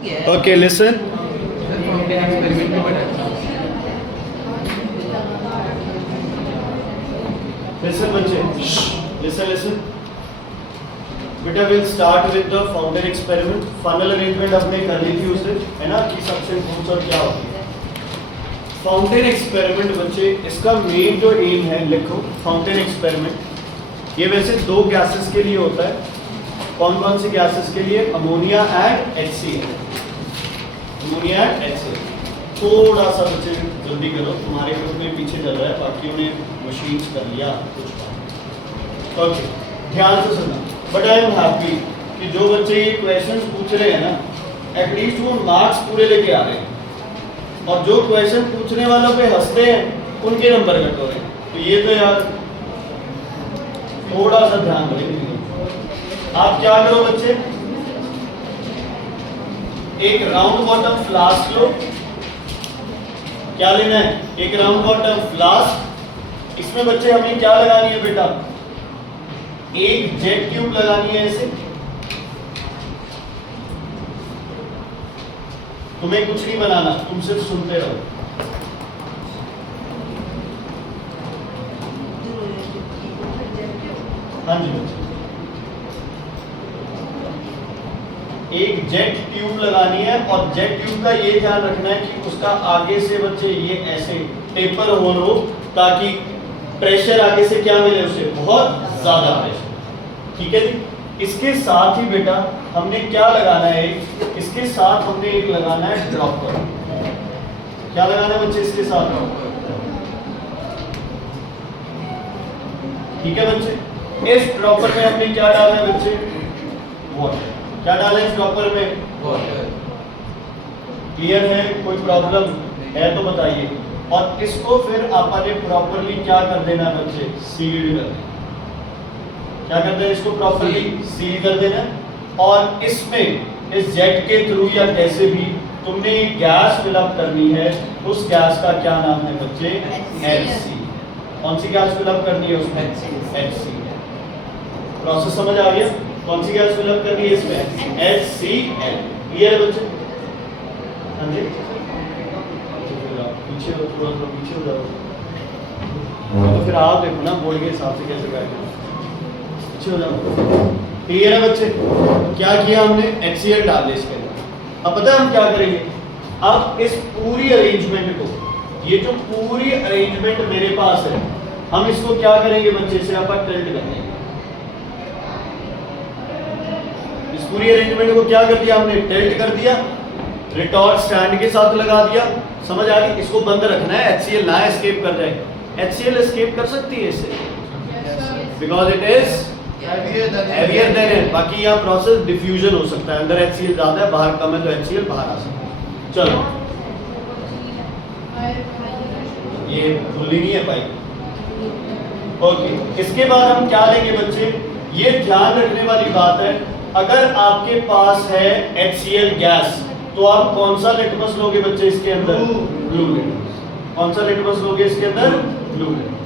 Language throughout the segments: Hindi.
Okay, listen. Listen बच्चे, listen. बेटा will start with the fountain experiment. Final arrangement आपने कर ली थी उसे, है ना, कि सबसे और क्या होती है. फाउंटेन एक्सपेरिमेंट बच्चे, इसका मेन जो एम है, लिखो फाउंटेन एक्सपेरिमेंट. ये वैसे दो गैसेस के लिए होता है. कौन कौन सी गैसेस के लिए? Ammonia and HCl. Ammonia and HCl. थोड़ा सा बच्चे जल्दी करो, तुम्हारे ग्रुप में पीछे चल रहा है, बाकियों ने मशीन्स कर लिया कुछ काम. ओके, ध्यान से सुनना. बट आई एम हैप्पी कि जो बच्चे ये क्वेश्चंस पूछ रहे हैं ना, एटलीस्ट वो मार्क्स पूरे लेके आ रहे हैं. और जो क्वेश्चन पूछने वालों पे हंसते हैं उनके नंबर कट हो रहे हैं. तो ये तो यार थोड़ा सा ध्यान रखिए. आप क्या करो बच्चे, एक राउंड बॉटम फ्लास्क लो. क्या लेना है? एक राउंड बॉटम फ्लास्क. इसमें बच्चे हमें क्या लगानी है बेटा? एक जेट ट्यूब लगानी है ऐसे. तुम्हें कुछ नहीं बनाना, तुम सिर्फ सुनते रहो. हाँ जी बच्चे, एक जेट ट्यूब लगानी है. और जेट ट्यूब का ये ध्यान रखना है कि उसका आगे से बच्चे ये ऐसे टेपर होल हो, ताकि प्रेशर आगे से क्या मिले उसे? बहुत ज्यादा प्रेशर. ठीक है जी. इसके साथ ही बेटा हमने क्या लगाना है? इसके साथ हमने एक लगाना है ड्रॉपर. क्या लगाना है बच्चे इसके साथ? ठीक है बच्चे. इस ड्रॉपर में हमने क्या डालना है बच्चे? वाटर. क्या डाला है इस ड्रॉपर में? वाटर. क्लियर है? कोई प्रॉब्लम है तो बताइए. और इसको फिर आपने प्रॉपरली क्या कर देना है बच्चे? सील कर देना. क्या कर देना? इसको प्रॉपरली सील कर देना. और इसमें इस जेट के थ्रू या कैसे भी तुमने गैस फिलअप करनी है. उस गैस का क्या नाम है बच्चे? HC. कौन सी गैस फिलअप करनी है उसमें? HC. प्रोसेस समझ आ गया? कौन सी गैस फिलअप करनी है इसमें? HCl. क्लियर है बच्चे? हाँ जी. पीछे हो, थोड़ा पीछे हो जाओ. तो फिर आप देखो ना बोर्ड के हिसाब से कैसे करेंगे. पीछे हो जाओ. क्लियर है बच्चे? क्या किया हमने? HCl डाल दिया इसके अंदर. अब पता है हम क्या करेंगे? अब इस पूरी अरेंजमेंट को, ये जो पूरी अरेंजमेंट मेरे पास है, हम इसको क्या करेंगे बच्चे? से अपन टिल्ट कर देंगे. इस पूरी अरेंजमेंट को क्या कर दिया हमने? टिल्ट कर दिया. रिटॉर्ट स्टैंड के साथ लगा दिया. समझ आ गई? इसको बंद रखना है, HCl ना एस्केप कर जाए. HCl एस्केप कर सकती है इससे, because it is heavier than air. बाकी यहाँ प्रोसेस डिफ्यूजन हो सकता है. अंदर HCl ज्यादा है, बाहर कम है, तो HCl बाहर आ सकता है. चलो, ये खुली नहीं है पाइप. ओके, इसके बाद हम क्या लेंगे बच्चे? ये ध्यान रखने वाली बात है, अगर आपके पास है HCl गैस, तो आप कौन सा लिटमस लोगे बच्चे इसके अंदर? Blue litmus. कौन सा लिटमस लोगे इसके अंदर? Blue litmus.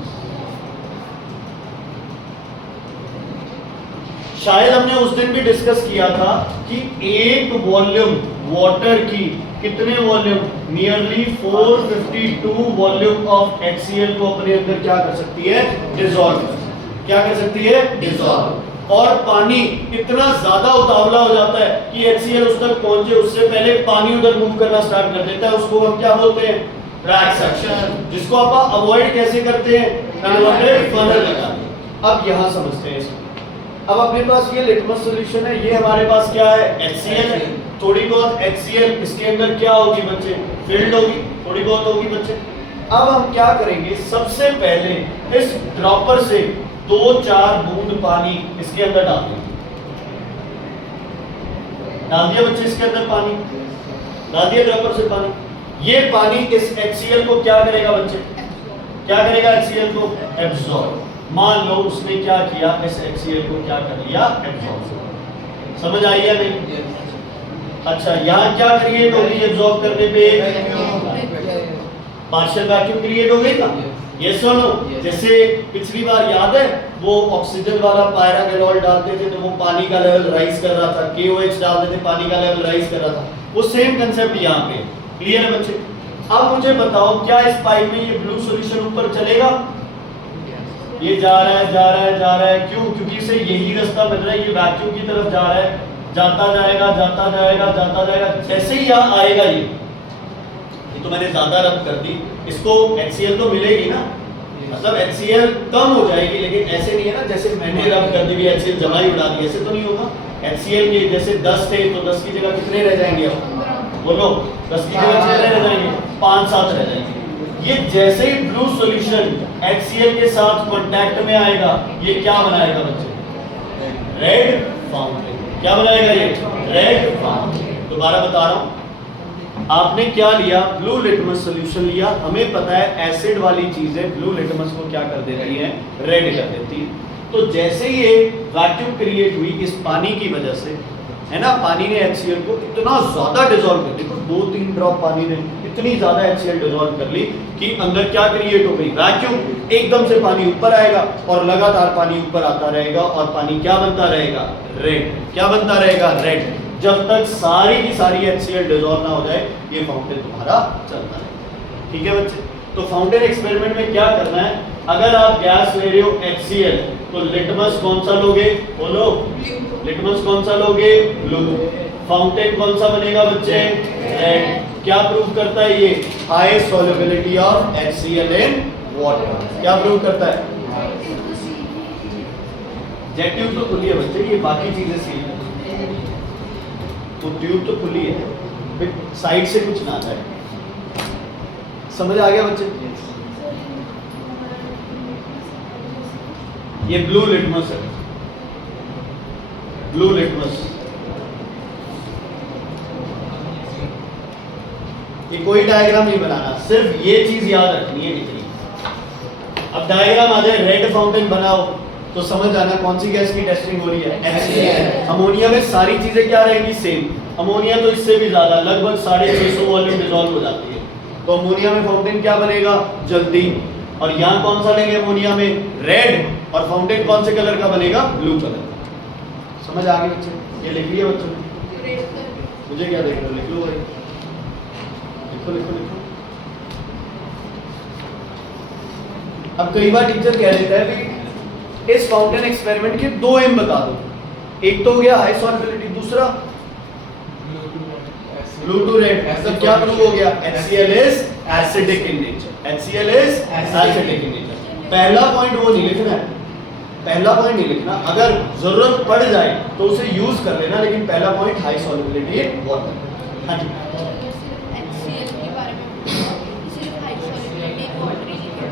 शायद हमने उस दिन भी डिस्कस किया था कि एक वॉल्यूम वाटर की कितने volume? Nearly 452 volume of HCl को अपने अंदर क्या कर सकती है? डिसॉल्व. क्या कर सकती है? डिसॉल्व. और पानी इतना ज्यादा उतावला हो जाता है कि HCl उस तक पहुंचे उससे पहले पानी उधर मूव करना स्टार्ट कर देता है. उसको हम क्या बोलते हैं? Crack section. जिसको आप अवॉइड कैसे करते हैं? फनल लगा. अब यहां समझते हैं इसको. अब अपने पास ये लिटमस सॉल्यूशन है. ये हमारे पास क्या है? HCl है. थोड़ी बहुत HCl इसके अंदर क्या होगी बच्चे? फिल्ड होगी. थोड़ी बहुत होगी बच्चे. अब हम क्या करेंगे? सबसे पहले इस ड्रॉपर से 2-4 बूंद पानी इसके अंदर डाल देंगे. डाल दिया बच्चे इसके अंदर पानी. डाल दिया ड्रॉपर से पानी. ये पानी इस HCl को क्या करेगा बच्चे? क्या करेगा HCl को? एब्सॉर्ब. मान लो उसने क्या किया? इस HCl को क्या कर लिया? एब्सॉर्ब. समझ आई या नहीं? अच्छा, यहाँ क्या क्रिएट होगी एब्सॉर्ब करने पे? पार्शियल वैक्यूम क्रिएट हो गई ना? यस और नो? जैसे पिछली बार याद है वो ऑक्सीजन वाला पायरागेनोल डालते थे तो वो पानी का लेवल राइज कर रहा था. KOH डालते थे, पानी का लेवल राइज कर रहा था. वो सेम कंसेप्ट यहाँ पे। क्लियर है बच्चे? अब मुझे बताओ क्या इस पाइप में ये ब्लू सॉल्यूशन ऊपर चलेगा? ये जा रहा है जा रहा है जा रहा है, क्यों? क्योंकि इसे यही रास्ता मिल रहा है, ये वैक्यूम की तरफ जा रहा है, जाता जाएगा जाता जाएगा जाता जाएगा। जैसे ही यहाँ आएगा ये तो मैंने ज्यादा रब कर दी, इसको HCl तो मिलेगी ना, मतलब HCl कम हो जाएगी, लेकिन ऐसे नहीं है ना जैसे मैंने रब कर दी HCl जमा ही उड़ा दी, ऐसे तो नहीं होगा। HCl के जैसे 10 थे तो 10 की जगह कितने रह जाएंगे? अब बोलो 10 की जगह कितने रह जाएंगे? 5-7 रह जाएंगे। ये जैसे ही ब्लू सॉल्यूशन HCl के साथ कांटेक्ट में आएगा, ये क्या बनाएगा बच्चे? Red fountain. क्या बनाएगा ये? Red fountain. दोबारा बता रहा हूं, आपने क्या लिया? ब्लू लिटमस सॉल्यूशन लिया। हमें पता है एसिड वाली चीजें ब्लू लिटमस को क्या कर देती हैं? रेड कर देती है। तो जैसे ये वैक्यूम क्रिएट हुई इस पानी की वजह से, है ना, पानी ने HCl को इतना ज्यादा डिसॉल्व कर दी, 2-3 ड्रॉप पानी ने इतनी ज्यादा HCl डिसॉल्व कर ली कि अंदर क्या क्रिएट हो गई? वैक्यूम। एकदम से पानी ऊपर आएगा और लगातार पानी ऊपर आता रहेगा और पानी क्या बनता रहेगा? रेड। क्या बनता रहेगा? रेड। जब तक सारी की सारी HCl डिसॉल्व ना हो जाए ये फाउंटेन तुम्हारा चलता रहेगा। ठीक है बच्चे? तो फाउंटेन एक्सपेरिमेंट में क्या करना है? अगर आप गैस ले रहे हो HCl तो लिटमस कौन सा लोगे? बोलो, लिटमस कौन सा लोगे? ब्लू। फाउंटेन कौन सा बनेगा बच्चे? रेड। क्या प्रूव करता है ये? High solubility of HCl in water. क्या प्रूव करता है? जेट ट्यूब तो खुली है बच्चे, ये बाकी चीजें सील है, तो ट्यूब तो खुली है, साइड से कुछ ना जाए। समझ आ गया बच्चे? ये ब्लू लिटमस है, ब्लू लिटमस। ये कोई डायग्राम नहीं बनाना, सिर्फ ये चीज याद रखनी है इतनी। अब डायग्राम आ जाए, रेड फाउंटेन बनाओ तो समझ आना कौन सी गैस की टेस्टिंग हो रही है? HCl। अमोनिया में सारी चीजें क्या रहेंगी? सेम। अमोनिया तो इससे भी ज्यादा, लगभग 650 वॉल्यूम डिसॉल्व हो जाती है, तो अमोनिया में फाउंटेन क्या बनेगा? जल्दी। और यहाँ कौन सा लेंगे अमोनिया में? रेड। और फाउंटेन कौन से कलर का बनेगा? Blue colour. समझ आ गई बच्चे? ये लिख लिया बच्चों ने? मुझे क्या देख रहे हो? लिख लो भाई, लिखो लिखो लिखो। अब कई बार टीचर कह देता है कि इस फाउंटेन एक्सपेरिमेंट के 2 एम बता दो। एक तो हो गया हाई सॉल्युबिलिटी, दूसरा ब्लू टू रेड। मतलब क्या प्रूव हो गया? HCl is acidic in nature. HCl is acidic in nature. पहला पॉइंट वो नहीं लिखना है, पहला पॉइंट नहीं लिखना, अगर जरूरत पड़ जाए तो उसे यूज कर लेना, लेकिन पहला point high solubility in water. हां जी, HCl के बारे में सिर्फ हाई सॉल्युबिलिटी इन वाटर ही लिखना,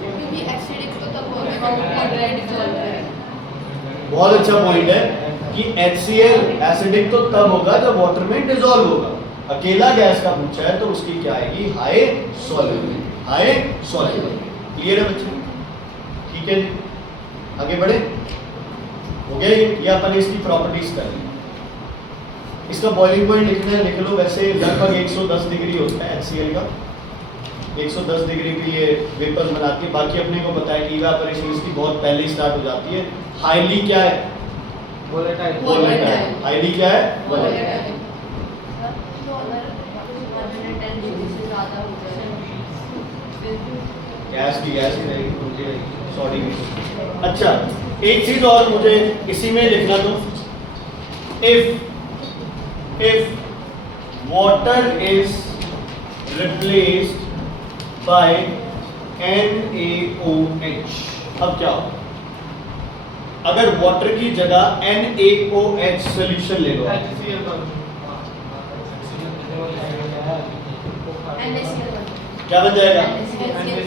क्योंकि एसिडिक तो तब होगा जब वाटर डिसॉल्व करेगा। बहुत अच्छा पॉइंट है कि HCl एसिडिक तो तब होगा जब वाटर में डिसॉल्व होगा। अकेला गैस का पूछा है तो उसकी क्या आएगी? High solubility. High solubility. Clear है बच्चों? ठीक है जी, आगे बढ़े। हो गया ये अपन इसकी प्रॉपर्टीज कर ली। इसका बॉइलिंग पॉइंट लिखना है, लिख लो। वैसे लगभग 110 डिग्री होता है HCl का, 110 डिग्री पे ये वेपर्स बनाती है। बाकी अपने को पता है इवेपोरेशन इसकी बहुत पहले ही स्टार्ट हो जाती है। हाईली क्या है? वोलेटाइल। वोलेटाइल। हाईली क्या है? वोलेटाइल। गैस की गैस ही रहेगी, सॉरी। अच्छा, एक चीज और मुझे इसी में लिखना दो। If water is replaced by NaOH, अब क्या हो? अगर वाटर की जगह NaOH सॉल्यूशन ले लो, क्या बन जाएगा?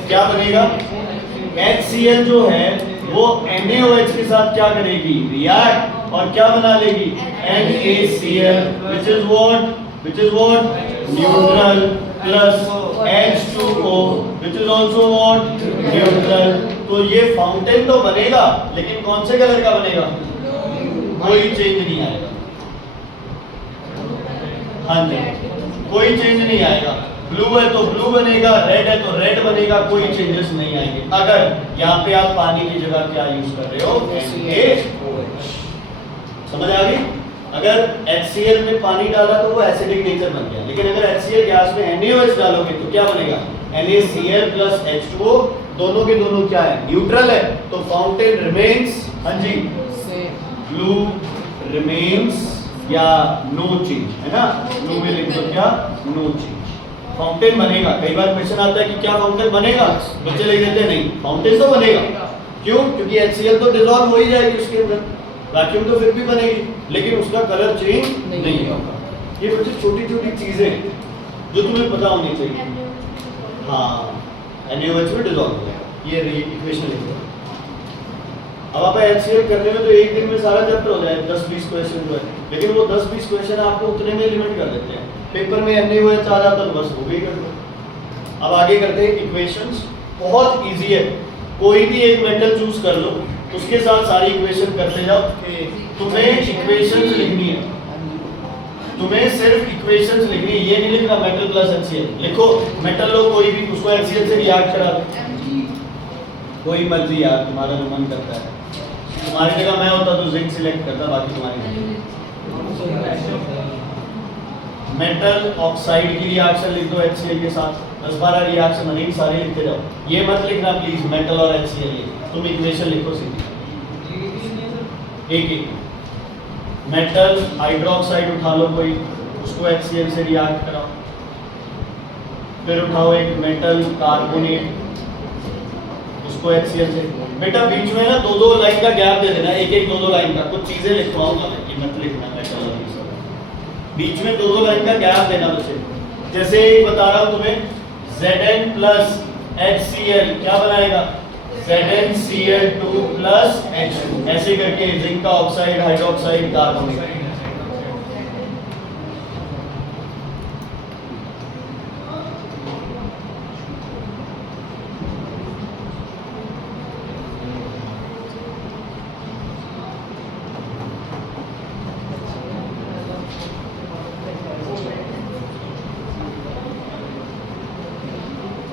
क्या बनेगा? HCl जो है वो NaOH के साथ क्या करेगी? रिएक्ट, और क्या बना लेगी? NaCl, which is what? Neutral plus H2O, which is also what? Neutral। तो ये फाउंटेन तो बनेगा, लेकिन कौन से कलर का बनेगा? कोई चेंज नहीं आएगा। हाँ जी, कोई चेंज नहीं आएगा। ब्लू है तो ब्लू बनेगा, रेड है तो रेड बनेगा, कोई चेंजेस नहीं आएंगे। अगर यहाँ पे आप पानी की जगह क्या यूज कर रहे हो? NaOH। समझ आ गई? अगर HCl में पानी डाला तो वो एसिडिक नेचर बन गया, लेकिन अगर HCl गैस में NaOH डालोगे तो क्या बनेगा? NaCl प्लस H2O, दोनों के दोनों क्या है? न्यूट्रल है, तो फाउंटेन रिमेन्स, हाँ जी, ब्लू रिमेन्स या नो चेंज, है ना? ब्लू में लिख दो क्या? No change. फाउंटेन बनेगा। कई बार क्वेश्चन आता है कि क्या फाउंटेन बनेगा, बच्चे लिख देते हैं नहीं, फाउंटेन तो बनेगा। क्यों? क्योंकि HCl तो डिसॉल्व हो ही जाएगी उसके अंदर, वैक्यूम तो फिर भी बनेगी, लेकिन उसका कलर चेंज नहीं होगा। ये बच्चे छोटी छोटी चीजें जो तुम्हें पता होनी चाहिए। हाँ, NaOH में डिसॉल्व हो जाएगा, ये इक्वेशन लिख दो। अब आप HCl करने में तो एक दिन में सारा चैप्टर हो जाए, 10-20 क्वेश्चन जो है, लेकिन वो 10-20 क्वेश्चन आपको उतने में लिमिट कर देते हैं। पेपर में NaOH आ जाता तो बस हो गई कर दो। अब आगे करते हैं इक्वेशंस। बहुत इजी है, कोई भी एक मेटल चूज कर लो, उसके साथ सारी इक्वेशन करते जाओ। तुम्हें इक्वेशंस लिखनी है, तुम्हें सिर्फ इक्वेशंस लिखनी है, ये नहीं लिखना मेटल प्लस HCl। लिखो मेटल लो कोई भी, उसको HCl से रिएक्ट करा दो, कोई मर्जी यार, तुम्हारा जो मन करता है। तुम्हारी जगह मैं होता तो जिंक सिलेक्ट करता, बाकी तुम्हारी मेटल ऑक्साइड की रिएक्शन लिख दो HCl के साथ, 10-12 रिएक्शन बनेगी, सारे लिखते जाओ। ये मत लिखना प्लीज मेटल और HCl, तुम इक्वेशन लिखो सीधी एक एक। मेटल हाइड्रोक्साइड उठा लो कोई, उसको HCl से रिएक्ट कराओ। फिर उठाओ एक मेटल कार्बोनेट, उसको HCl से। बेटा बीच में ना 2-2 लाइन का गैप दे देना, एक-एक 2-2 लाइन का, कुछ चीजें लिखवाऊंगा मैं कि मत लिखना मेटल और ये सब। बीच में 2-2 लाइन का गैप देना बच्चे। जैसे एक बता रहा हूं तुम्हें, Zn प्लस HCl क्या बनाएगा? ZnCl2 प्लस H2, ऐसे करके जिंक का ऑक्साइड, हाइड्रोक्साइड, कार्बोनेट।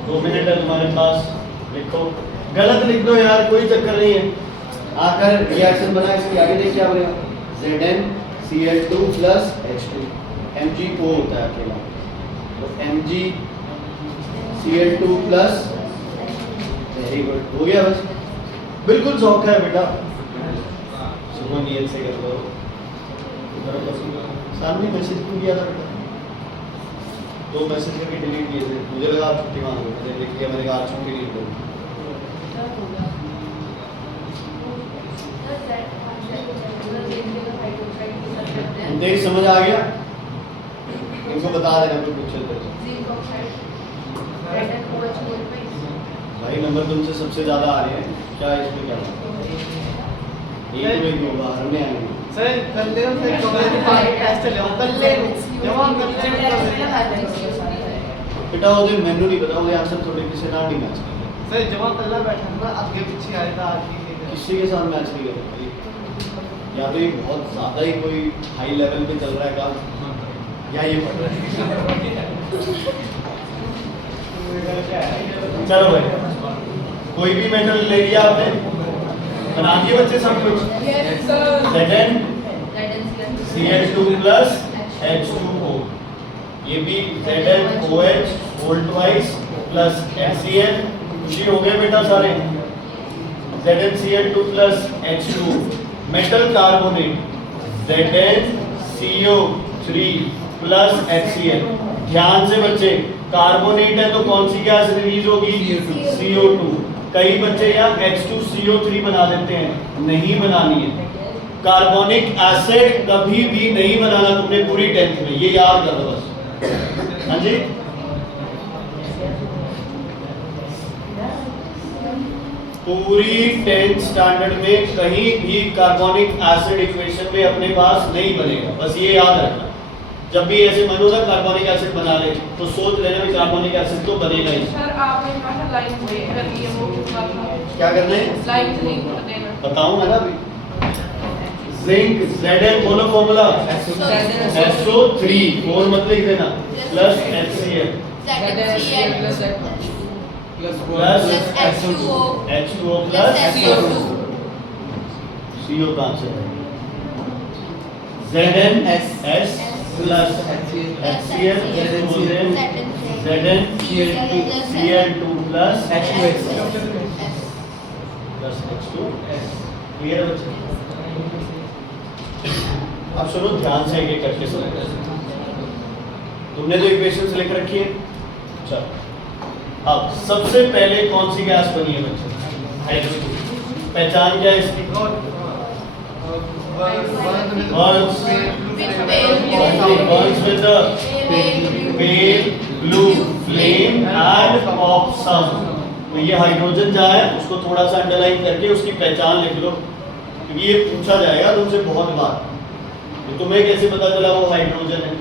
2 मिनट है तुम्हारे पास, लिखो। गलत लिख दो यार, कोई चक्कर नहीं है। आकर रिएक्शन बना, इसके आगे देख क्या बनेगा? ZnCl2 प्लस H2, MgO होता है अकेला, तो MgCl2 प्लस, वेरी गुड, हो गया बस। बिल्कुल सौखा है बेटा, सुबह नियत से कर दो। सामने मैसेज क्यों किया था बेटा? 2 मैसेज करके डिलीट किए थे, मुझे लगा आप छुट्टी मांगोगे, मैंने लिख लिया, मैंने कहा आज छुट्टी नहीं दूंगा। देख समझ आ गया? इनको बता देना कोई पूछे तो। भाई नंबर तुमसे सबसे ज्यादा आ रहे हैं, क्या इसमें क्या एक में क्यों बाहर में आएंगे? सर कल ले सर कल टेस्ट ले कल ले जमा कर ले बेटा वो दिन मैंने नहीं पता, वो आंसर थोड़े किसी नाम नहीं मैच कर। सर जमा कर ला, बैठा ना आगे पीछे आया था आज की किसी के साथ मैच नहीं कर रहा, या तो ये बहुत ज्यादा ही कोई हाई लेवल पे चल रहा है काम, या ये पढ़ रहा है। चलो भाई, कोई भी मेटल ले लिया आपने, बना दिए बच्चे सब कुछ। ZnCl2 प्लस H2O, ये भी ZnOH whole twice plus HCl, खुशी हो गए बेटा सारे। ZnCl2 plus H2, metal carbonate ZnCO3 plus HCl। ध्यान से बच्चे, कार्बोनेट है तो कौन सी गैस रिलीज होगी? CO2। कई बच्चे यहाँ H2CO3 बना देते हैं, नहीं बनानी है। कार्बोनिक एसिड कभी भी नहीं बनाना तुमने पूरी 10th में, ये याद कर लो बस। हाँ जी, पूरी 10th स्टैंडर्ड में कहीं भी कार्बोनिक एसिड इक्वेशन में अपने पास नहीं बनेगा, बस ये याद रखना। जब भी ऐसे मन होगा कार्बोनिक एसिड बना ले तो सोच लेना भी कार्बोनिक एसिड तो बनेगा ही। सर आपने हमारा लाइन ब्रेक कर दी है, वो क्या करना है? लाइन ब्रेक कर देना। बताऊंगा ना अभी। जिंक Zn बोलो फॉर्मूला SO3, 4 मत लिख देना, plus HCl plus H2O plus CO कहां से है? ZnS plus HCl ZnCl2 plus H2 clear है बच्चे? अब सुनो ध्यान से एक एक करके समझो। तुमने जो इक्वेशंस लिख रखी है, चलो अब सबसे पहले कौन सी गैस बनी है बच्चे? H2। पहचान क्या है इसकी? Burns with the pale blue flame and pops up। तो ये हाइड्रोजन जहाँ है उसको थोड़ा सा अंडरलाइन करके उसकी पहचान लिख लो, क्योंकि ये पूछा जाएगा तुमसे बहुत बार। तो तुम्हें कैसे पता चला वो हाइड्रोजन है?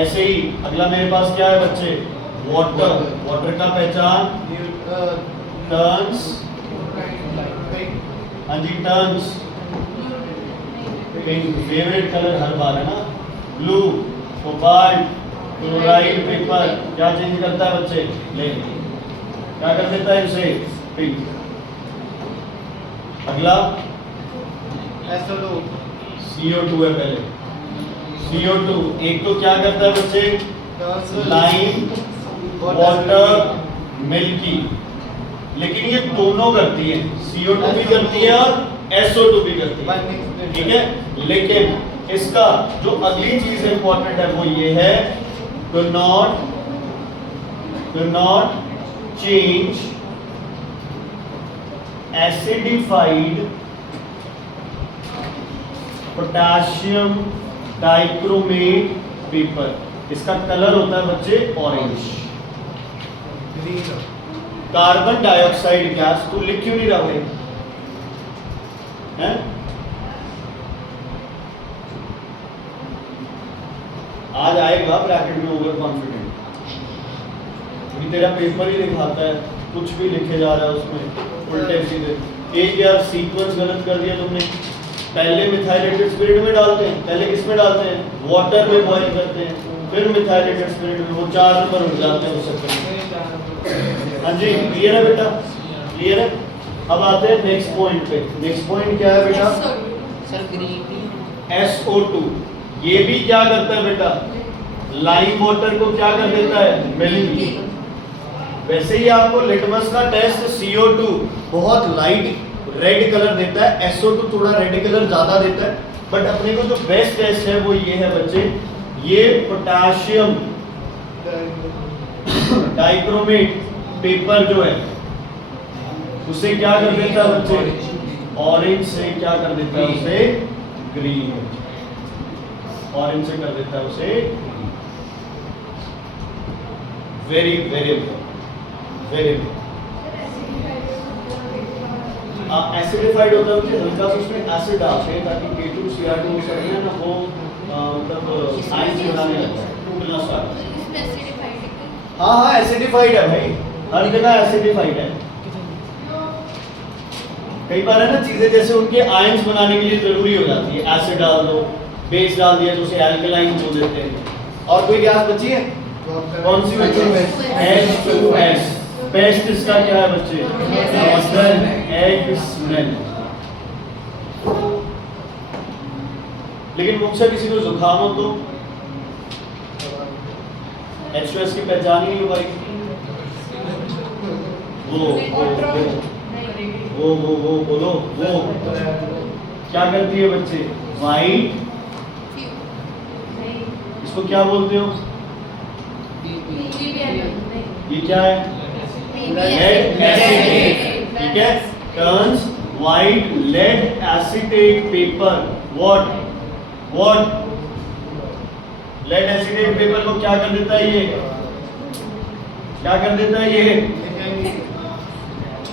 ऐसे ही अगला मेरे पास क्या है बच्चे? वाटर। वाटर का पहचान टर्न्स, हाँ जी टर्न्स। फेवरेट कलर हर बार है ना, ब्लू, कोबाल्ट, क्लोराइड पेपर क्या चेंज करता है बच्चे? ले क्या कर देता है इसे? पिंक। अगला CO2 है पहले। CO2 एक तो क्या करता है बच्चे? Lime, water, milky. लेकिन ये दोनों करती है, CO2 भी करती है और SO2 भी करती है, ठीक है। लेकिन इसका जो अगली चीज इंपॉर्टेंट है वो ये है, do not change acidified potassium dichromate paper. इसका कलर होता है बच्चे ऑरेंज। कार्बन डाइऑक्साइड गैस, तू लिख क्यों नहीं रहा भाई? हैं? आज आएगा ब्रैकेट में ओवर कॉन्फिडेंट, क्योंकि तेरा पेपर ही दिखाता है कुछ भी लिखे जा रहा है उसमें उल्टे सीधे। एक यार सीक्वेंस गलत कर दिया तुमने। पहले मिथाइलेटेड स्पिरिट में डालते हैं, पहले किस में डालते हैं? वाटर में बॉईल करते हैं, फिर मिथाइलेटेड स्पिरिट में, वो 4 नंबर उठ जाते हैं उस चक्कर में। हाँ जी क्लियर है बेटा? क्लियर है? अब आते हैं नेक्स्ट पॉइंट पे। नेक्स्ट पॉइंट क्या है बेटा? SO2। ये भी क्या करता है बेटा? लाइम वाटर को क्या कर देता है? मिल्की। वैसे ही आपको लिटमस का टेस्ट CO2 बहुत लाइट रेड कलर देता है, SO2 थोड़ा रेड कलर ज्यादा देता है, बट अपने को जो बेस्ट टेस्ट है वो ये है बच्चे, ये पोटाशियम डाइक्रोमेट पेपर जो है उसे क्या कर देता है बच्चे? ऑरेंज से क्या कर देता है उसे? ग्रीन। ऑरेंज से कर देता है उसे वेरी वेरी वेरी एसिडिफाइड होता है कि हल्का सा उसमें एसिड डालते हैं ताकि K2Cr2 सब है ना वो मतलब आयन से बनाने लगता है, टूटना स्टार्ट। हाँ हाँ एसिडिफाइड है भाई, हर जगह एसिडिफाइड है। कई बार है ना चीजें जैसे उनके आयन्स बनाने के लिए जरूरी हो जाती है, एसिड डाल दो, बेस डाल दिया तो उसे एल्कलाइन बोल देते हैं। और कोई गैस बची है? कौन सी बची है? H2S। पेस्ट इसका क्या है बच्चे? Water, egg smell. लेकिन मुझसे किसी को जुकाम हो तो H2S की पहचान ही नहीं हो पाएगी। वो बोलो वो क्या करती है बच्चे? वाइट, इसको क्या बोलते हो? ये क्या है? लेड एसिटेट, ठीक है। Turns white lead acetate paper. What lead acetate paper को क्या कर देता है? ये क्या कर देता है? ये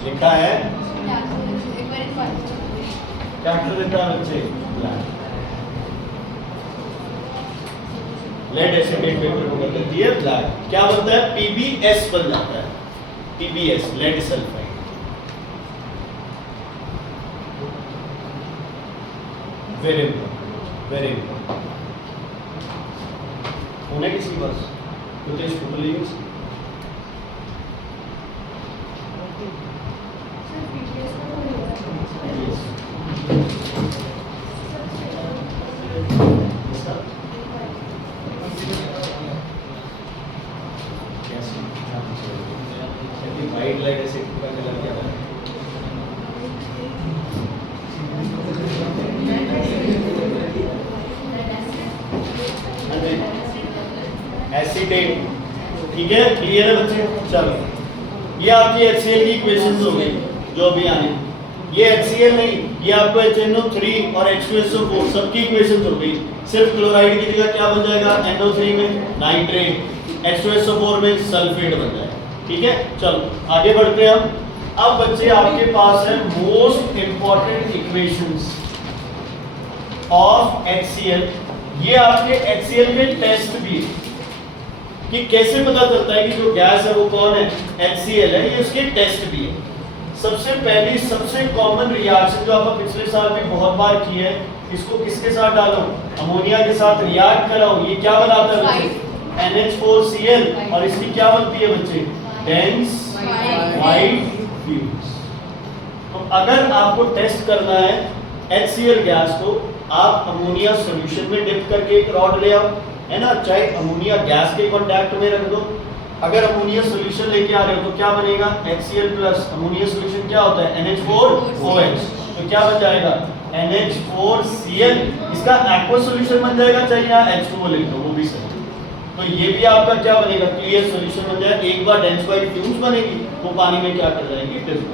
लिखा है क्या कर देता है बच्चे? लेड एसिटेट पेपर को कर देती है ब्लैक। क्या बनता है? PbS बन जाता है। PbS lead sulphide. Very very होने किसी बस तो इसको बोलिए बच्चे? एसीटेट, ठीक है, क्लियर है बच्चे? चलो, ये आपकी HCl की इक्वेशंस हो गई जो अभी आने, ये HCl नहीं, ये आपको HNO3 और H2SO4 सबकी इक्वेशंस हो गई। सिर्फ क्लोराइड की जगह क्या बन जाएगा? NO3 में नाइट्रेट, H2SO4 में सल्फेट बन जाएगा, ठीक है। चलो आगे बढ़ते हैं हम। अब बच्चे आपके पास है most important equations of HCl। ये आपके HCl के टेस्ट भी है कि कैसे पता चलता है कि जो गैस है वो कौन है? HCl है, ये उसके टेस्ट भी है। सबसे पहली सबसे कॉमन रिएक्शन जो आपने पिछले साल भी बहुत बार की है, इसको किसके साथ डालो? अमोनिया के साथ रिएक्ट कराओ। ये क्या बनाता है बच्चे? NH4Cl, और इसकी क्या बनती है बच्चे? Dense white fumes. तो अगर आपको टेस्ट करना है HCl गैस को, आप अमोनिया सॉल्यूशन में डिप करके एक रॉड ले आओ, है ना, चाहे अमोनिया गैस के कांटेक्ट में रख दो। अगर अमोनिया सॉल्यूशन लेके आ रहे हो तो क्या बनेगा? HCl प्लस अमोनिया सॉल्यूशन क्या होता है? NH4OH, तो क्या बन जाएगा? NH4Cl। इसका एक्वा सॉल्यूशन बन जाएगा, चाहे यहाँ H2O लिख दो वो भी सही। तो ये भी आपका क्या बनेगा? क्लियर सॉल्यूशन बन जाएगा। एक बार डेंस वाइट फ्यूम्स बनेगी वो पानी में क्या कर जाएंगी? डिसॉल्व,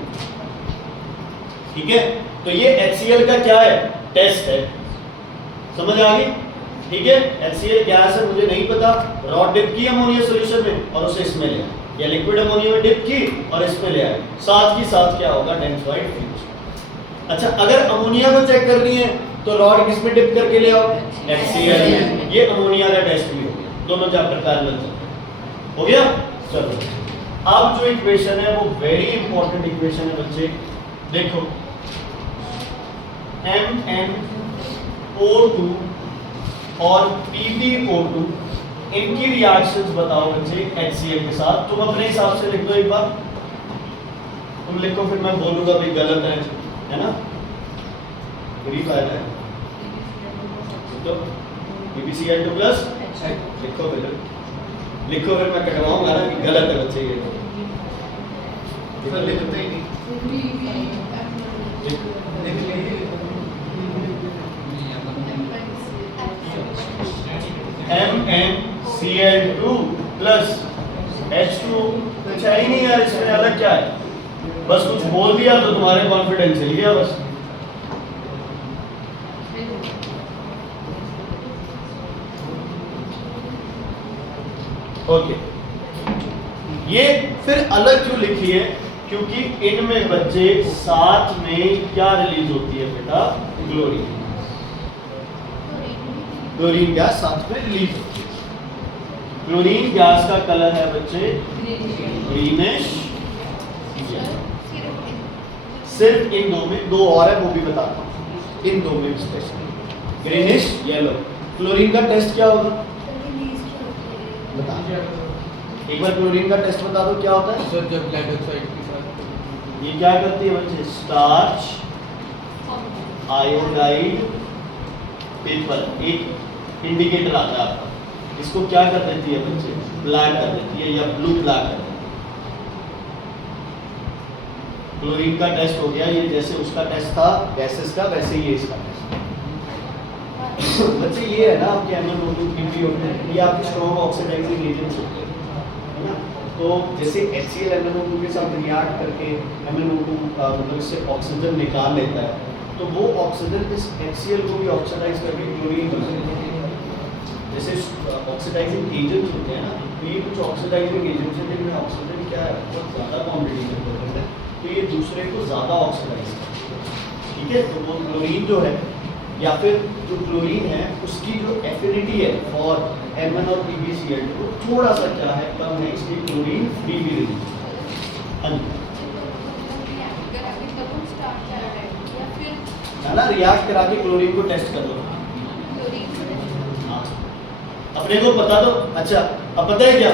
ठीक है। तो ये HCl का क्या है? टेस्ट है, समझ आ गई? ठीक है, HCl गैस है, मुझे नहीं पता, रॉड डिप की अमोनिया सॉल्यूशन में और उसे इसमें ले आए, या लिक्विड अमोनिया में डिप की और इसमें ले आए, साथ ही साथ क्या होगा? Dense white fumes. अच्छा, अगर अमोनिया को चेक करनी है तो रॉड किस में डिप करके ले आओ? HCl में। ये अमोनिया का टेस्ट भी हो गया, दोनों चैप्टर पैरेलल चलते हो गया। चलो, अब जो इक्वेशन है वो वेरी इंपॉर्टेंट इक्वेशन है बच्चे, देखो MnO2 और PbO2 इनकी रिएक्शंस बताओ बच्चे HCl के साथ। तुम अपने हिसाब से लिख दो, एक बार तुम लिखो, फिर मैं बोलूंगा भाई गलत है ना, बुरी फायदा है। तो PbCl2 प्लस लिखो, फिर मैं कटवाऊंगा ना कि गलत है बच्चे ये। लिखते ही नहीं, MnCl2 प्लस H2, अच्छा ही नहीं यार, इसमें अलग क्या है? बस कुछ बोल दिया तो तुम्हारे कॉन्फिडेंस चल गया बस। ओके, ये फिर अलग क्यों लिखी है? क्योंकि इनमें बच्चे साथ में क्या रिलीज होती है बेटा? क्लोरीन। क्लोरीन गैस साथ में रिलीज होती है। क्लोरीन गैस का कलर है बच्चे ग्रीनिश। सिर्फ इन दो में, दो और है वो भी बताता हूँ, इन दो में स्पेशली ग्रीनिश येलो। क्लोरीन का टेस्ट क्या होगा? बता, एक बार क्लोरीन का टेस्ट बता दो क्या होता है? सर जब ब्लैक ऑक्साइड के साथ ये क्या करती है बच्चे? स्टार्च, आयोडाइड, पेपर, एक इंडिकेटर आता है आपका, इसको क्या कर देती है बच्चे? ब्लैक कर देती है या ब्लू ब्लैक कर देती है। क्लोरीन का टेस्ट हो गया, ये जैसे उसका टेस्ट था गैसेस का, वैसे ही इसका टेस्ट बच्चे ये है ना आपके MnO2 PbO2, ये आपके स्ट्रॉन्ग ऑक्सीडाइजिंग एजेंट्स होते हैं, है ना। तो जैसे HCl MnO2 के साथ रिएक्ट करके MnO2 मतलब इससे ऑक्सीजन निकाल लेता है, तो वो ऑक्सीजन इस HCl को भी ऑक्सीडाइज करके क्लोरीन बना देता है। जैसे ऑक्सीडाइजिंग एजेंट्स होते हैं ना, तो ये कुछ ऑक्सीडाइजिंग एजेंट्स हैं जिनमें ऑक्सीजन क्या है? बहुत ज़्यादा क्वान्टिटी में होता है, तो ये दूसरे को ज़्यादा ऑक्सीडाइज करते हैं, ठीक है। तो वो क्लोरीन जो है या फिर जो क्लोरीन है उसकी जो एफिनिटी है फॉर Mn और PbCl2 थोड़ा सा क्या है? कम है, इसलिए क्लोरीन फ्री भी रिलीज है ना। रिएक्ट करा के क्लोरीन को टेस्ट कर लो, हाँ, अपने को बता दो। अच्छा, अब पता है क्या,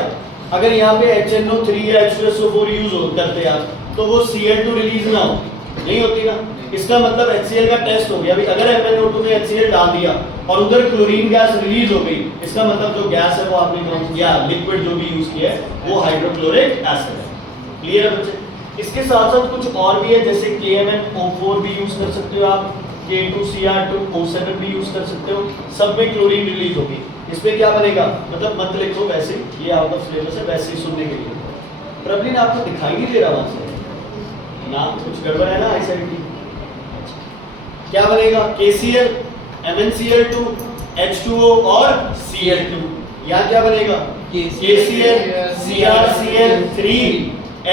अगर यहाँ पे HNO3 या H2SO4 यूज करते आप तो वो Cl2 रिलीज ना हो, नहीं होती ना। इसका मतलब HCl का टेस्ट हो गया। अभी अगर MnO2 में HCl डाल दिया और उधर क्लोरीन गैस रिलीज हो गई, इसका मतलब जो गैस है वो आपने कौन सी, या लिक्विड जो भी यूज किया है वो हाइड्रोक्लोरिक एसिड है। क्लियर है बच्चे? इसके साथ साथ कुछ और भी है, जैसे KMnO4 भी यूज कर सकते हो आप, K2Cr2O7 भी यूज कर सकते हो, सब में क्लोरीन रिलीज होगी। इसमें क्या बनेगा, मतलब मत लिखो वैसे, ये आउट ऑफ सिलेबस है, वैसे ही सुनने के लिए। प्रॉब्लम आपको दिखाई नहीं दे रहा वहां से ना, कुछ गड़बड़ है ना आईसाइट की। क्या बनेगा, KCl, MnCl2, H2O और Cl2। यहाँ क्या बनेगा, KCl, CrCl3,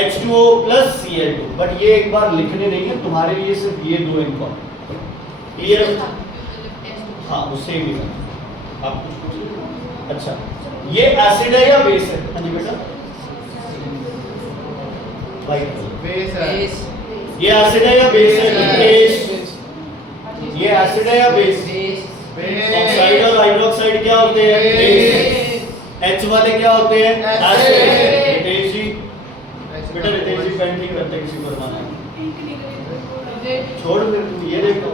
H2O plus Cl2। But ये एक बार लिखने नहीं है तुम्हारे लिए, सिर्फ ये दो इम्पोर्टेंट। ये हाँ उससे भी आप कुछ पूछिए। अच्छा, ये एसिड है या बेस है? हाँ जी बेटा, बेस है। ये एसिड है या बेस है? बेस। ये एसिड है या बेस? ऑक्साइड और हाइड्रोक्साइड क्या होते हैं? बेस। H वाले क्या होते हैं? एसिड। रितेश जी, बेटा रितेश जी पेन नहीं करते, किसी को बनाना है छोड़ दे, ये देखो।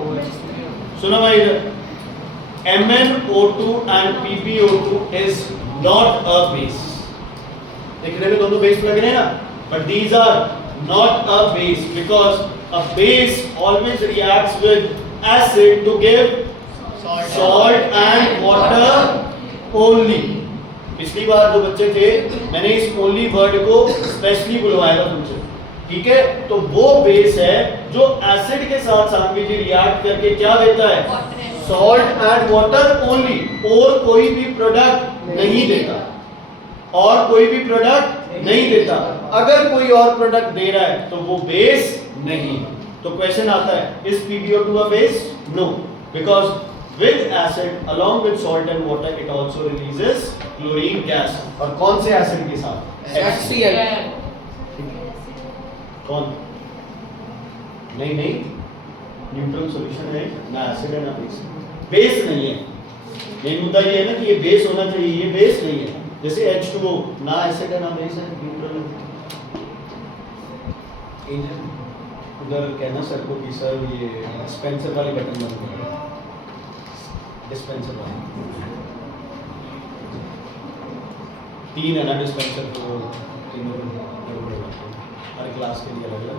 सुनो भाई, इधर MnO2 and PbO2 is not a base। देखने में दोनों बेस लग रहे हैं ना, but these are not a base because a base always reacts with acid to give salt and water only। पिछली बार जो बच्चे थे, मैंने इस only वर्ड को स्पेशली बुलवाया था तुमसे, ठीक है? तो वो बेस है जो एसिड के साथ सामग्री रिएक्ट करके क्या देता है? सॉल्ट एंड वाटर ओनली, और कोई भी प्रोडक्ट नहीं देता, और कोई भी प्रोडक्ट नहीं देता। अगर कोई और प्रोडक्ट दे रहा है तो वो बेस नहीं। तो क्वेश्चन आता है, is PbO2 a base? No, because with acid along with salt and water it also releases chlorine gas। और कौन से एसिड के साथ? HCl। कौन? नहीं नहीं, न्यूट्रल सॉल्यूशन है ना, एसिड है ना बेस। बेस नहीं है। मेन मुद्दा ये है ना कि ये बेस होना चाहिए, ये बेस नहीं है। जैसे H2O ना एसिड है ना बेस है, न्यूट्रल है। उधर कहना सर को कि सर ये डिस्पेंसर वाले बटन बंद करो, डिस्पेंसर वाले 3 है ना डिस्पेंसर, तो तीनों हर क्लास के लिए अलग अलग।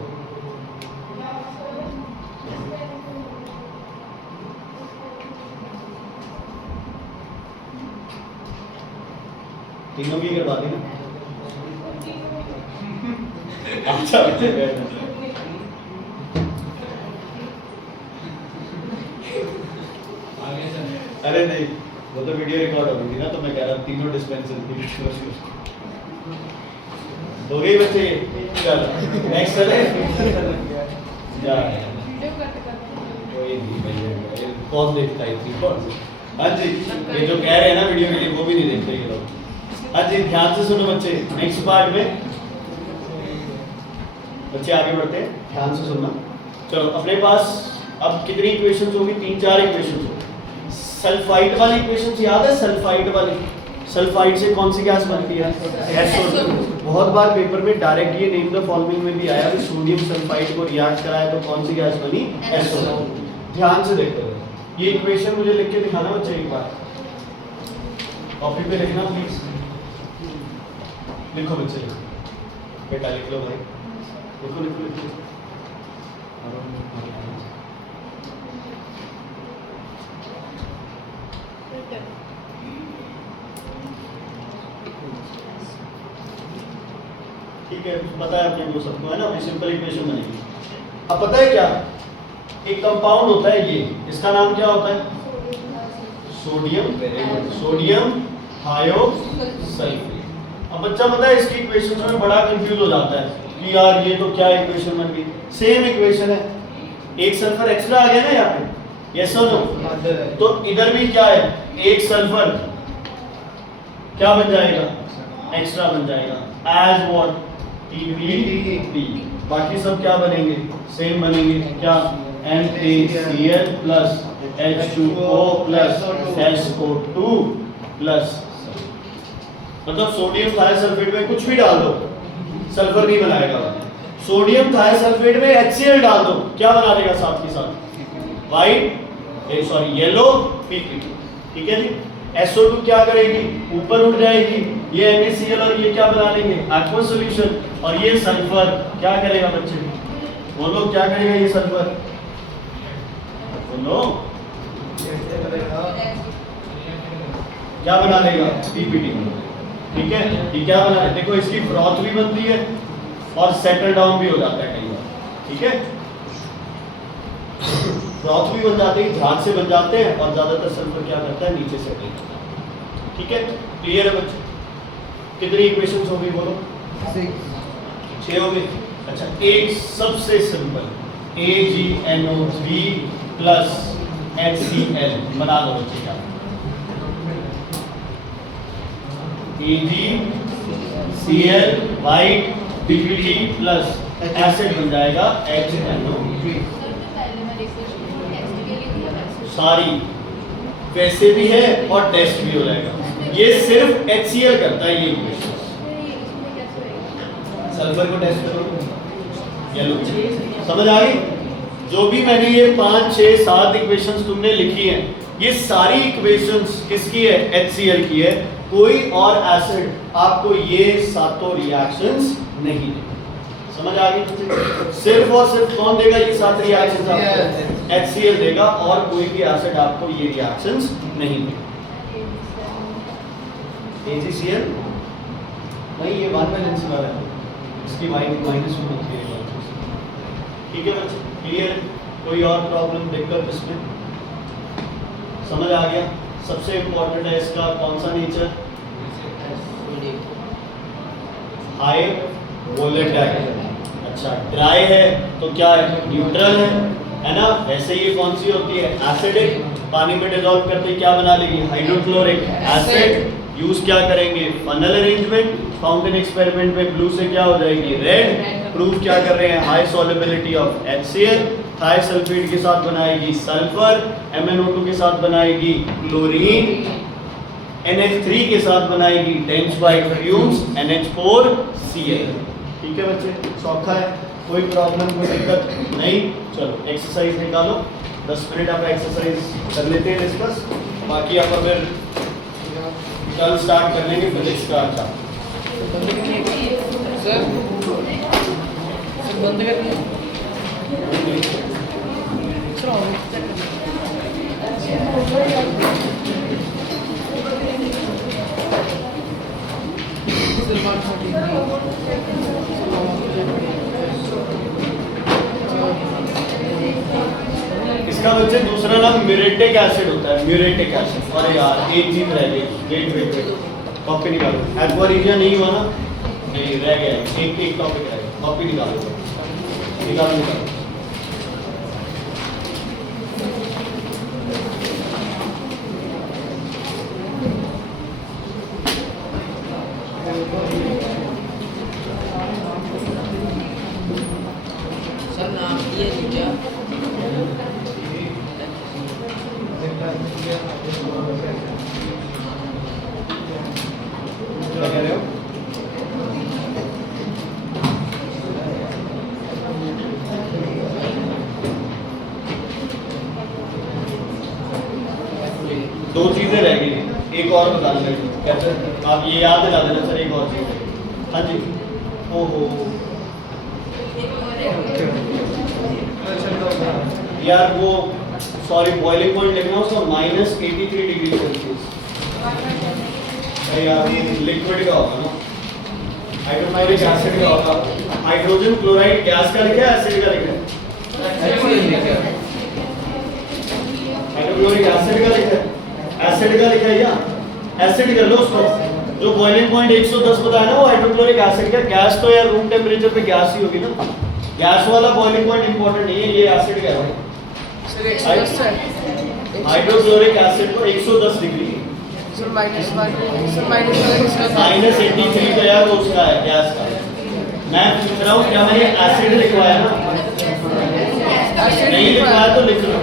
तीनों की करवा दी ना। अच्छा अरे नहीं, वो तो वीडियो रिकॉर्ड हो गई थी ना, तो मैं कह रहा तीनों डिस्पेंसर की। हो गई बच्चे, चलो नेक्स्ट चले। कोई नहीं भैया, कौन देखता है इतनी कौन? हाँ जी, ये जो कह रहे हैं ना वीडियो के लिए, वो भी नहीं देखते ये लोग। हाँ जी, ध्यान से सुनो बच्चे, नेक्स्ट पार्ट में बच्चे आगे बढ़ते हैं, ध्यान से सुनना। चलो, अपने पास अब कितनी इक्वेशंस होगी? 3-4 इक्वेशंस होगी। सल्फाइड वाली इक्वेशंस याद है? सल्फाइड वाली, सल्फाइड से कौन सी गैस बनती है? SO2। बहुत बार पेपर में डायरेक्ट ये नेम द फॉलोइंग में भी आया कि सोडियम सल्फाइड को रिएक्ट कराया तो कौन सी गैस बनी? SO2। ध्यान से देखते हुए ये इक्वेशन मुझे लिख के दिखाना बच्चे एक बार, कॉपी पे लिखना प्लीज। लिखो बच्चे, लिखो बेटा, लिख लो भाई, लिखो लिखो लिखो। ठीक है, पता है अपने को सबको, है ना? सिंपल इक्वेशन बनेगी। अब पता है क्या, एक कंपाउंड होता है ये, इसका नाम क्या होता है? Sodium, sodium thiosulphate. अब बच्चा पता है इसकी इक्वेशन में बड़ा कंफ्यूज हो जाता है कि यार ये तो क्या इक्वेशन बन गई? सेम इक्वेशन है, एक सल्फर एक्स्ट्रा आ गया ना यहाँ पे, यस और नो? तो इधर भी क्या है, एक सल्फर क्या बन जाएगा? एक्स्ट्रा बन जाएगा, एज व्हाट? TbP। बाकी सब क्या बनेंगे? सेम बनेंगे, क्या? NaCl plus H2O plus SO2 plus, मतलब सोडियम थायोसल्फेट में कुछ भी डाल दो सल्फर नहीं बनाएगा। सोडियम थायोसल्फेट में HCl डाल दो, क्या बना देगा साथ के साथ? White, sorry yellow PP। ठीक है जी। SO2 क्या करेगी? ऊपर उठ जाएगी, ये NaCl और ये क्या बना लेंगे? Aqueous solution. और ये सल्फर क्या करेगा बच्चे? बोलो क्या करेगा ये सल्फर? बोलो। क्या बना लेगा, पीपीटी। ठीक है, ये क्या बना है, देखो इसकी फ्रॉथ भी बनती है और सेटल डाउन भी हो जाता है कई बार। ठीक है, फ्रॉथ भी बन जाते हैं, झाग से बन जाते हैं और ज्यादातर सल्फर क्या करता है, नीचे सेटल करता है। ठीक है, क्लियर है बच्चे? कितनी इक्वेशंस हो गई बोलो? 6 हो गई। अच्छा, एक सबसे सिंपल AgNO3 प्लस HCl बना लो बच्चे। क्या AgCl white PPT plus acid बन जाएगा HNO3। सारी वैसे भी है और टेस्ट भी हो जाएगा। ये सिर्फ HCl करता है ये इक्वेशन। सल्फर को टेस्ट करो, ये लो, समझ आ गई? जो भी मैंने ये 5, 6, 7 इक्वेशंस तुमने लिखी हैं, ये सारी इक्वेशंस किसकी है, HCl की है। कोई और एसिड आपको ये सातों रिएक्शंस नहीं देगा। समझ आ गई? सिर्फ और सिर्फ कौन देगा ये 7 रिएक्शंस आपको? HCl देगा, और कोई भी एसिड आपको ये रिएक्शंस नहीं देगा। AgCl नहीं, ये 1 वैलेंस वाला है, इसकी माइनस में होती है। ठीक है बच्चे, क्लियर है? कोई और प्रॉब्लम, दिक्कत इसमें? समझ आ गया? सबसे इंपॉर्टेंट है इसका कौन सा नेचर, हाई वोलेटाइल। अच्छा, ड्राई है तो क्या है, न्यूट्रल है ना? वैसे ये कौन सी होती है, एसिडिक, पानी में डिसॉल्व करते क्या बना लेगी, हाइड्रोक्लोरिक एसिड। यूज क्या करेंगे, फनल अरेंजमेंट, फाउंटेन एक्सपेरिमेंट में ब्लू से क्या हो जाएगी, रेड। प्रूफ क्या कर रहे हैं, हाई सॉल्युबिलिटी ऑफ HCl, थाई सल्फेट के साथ बनाएगी सल्फर, MnO2 के साथ बनाएगी क्लोरीन, NH3 के साथ बनाएगी टेंस बाई फ्यूम्स NH4Cl। ठीक है बच्चे, सौखा है, कोई प्रॉब्लम, कोई दिक्कत नहीं। चलो एक्सरसाइज निकालो, 10 मिनट आप एक्सरसाइज कर लेते हैं डिस्कस, बाकी आप फिर कल स्टार्ट कर लेंगे फिजिक्स का। अच्छा बंद करनी है। इसका बच्चे दूसरा नाम म्यूरेटिक एसिड होता है, म्यूरेटिक एसिड। अरे यार एक चीज रह गई, वेट कॉपी निकालो, एक्वारीजिया नहीं हुआ ना, नहीं रह गया, एक टॉपिक रह गया, कॉपी निकालो। सर नाम ये क्या, क्या कह रहे हो? दो चीजें रह गई, एक और बता दें कैसे, आप ये याद दिला देना सर, एक और चीज। हाँ जी, ओहो यार वो सॉरी, बॉइलिंग पॉइंट लिखना उसका -83 डिग्री सेल्सियस। यार लिक्विड का होगा ना, हाइड्रोक्लोरिक एसिड का होगा। हाइड्रोजन क्लोराइड गैस का लिखा है, एसिड का लिखा है, हाइड्रोक्लोरिक एसिड का लिखा है, एसिड का लिखा है, या एसिड कर लो उसको। जो बॉइलिंग पॉइंट 110 बताया ना वो हाइड्रोक्लोरिक एसिड का। गैस तो यार रूम टेम्परेचर पे गैस ही होगी ना, गैस वाला बॉइलिंग पॉइंट इंपॉर्टेंट नहीं है, ये एसिड का है। हाइड्रोक्लोरिक एसिड को 110 डिग्री, -83 तो यार वो उसका है, गैस का। मैं पूछ रहा हूँ क्या मैंने एसिड लिखवाया ना, नहीं लिखवाया तो लिख लो,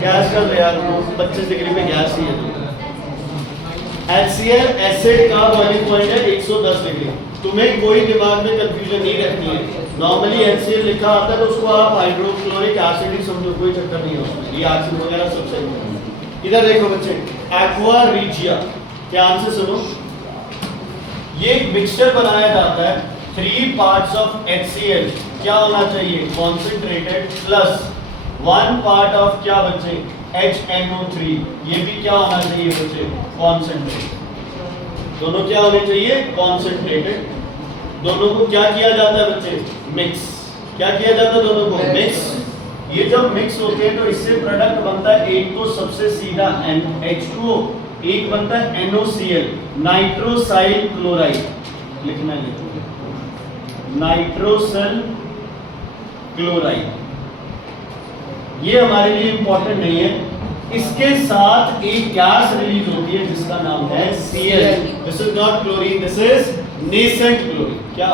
गैस का तो यार वो 25 डिग्री पे गैस ही है। HCl एसिड का बॉइलिंग पॉइंट है 110 डिग्री। तुम्हें कोई दिमाग में कंफ्यूजन नहीं रखनी है, नॉर्मली HCl लिखा आता है तो उसको आप हाइड्रोक्लोरिक एसिड ही समझो, कोई चक्कर नहीं है उसमें, रिएक्शन वगैरह सब सही है। इधर देखो बच्चे, एक्वा रिजिया, ध्यान से सुनो, ये एक मिक्सचर बनाया जाता है, 3 पार्ट्स ऑफ HCl क्या होना चाहिए, कॉन्सेंट्रेटेड, प्लस 1 पार्ट ऑफ क्या बच्चे, HNO3, ये भी क्या होना चाहिए बच्चे? कॉन्सेंट्रेट। दोनों क्या होने चाहिए? कॉन्सेंट्रेटेड। दोनों को क्या किया जाता है बच्चे? मिक्स। क्या किया जाता है दोनों को? मिक्स। ये जब मिक्स होते हैं तो इससे प्रोडक्ट बनता है, एक तो सबसे सीधा H2O, एक बनता है NOCl, नाइट्रोसाइल क्लोराइड। लिखना है, नाइट्रोसल क्लोराइड। ये हमारे लिए इंपॉर्टेंट नहीं है। इसके साथ एक गैस रिलीज होती है जिसका नाम है Cl। This is not chlorine, this is nascent chlorine. क्या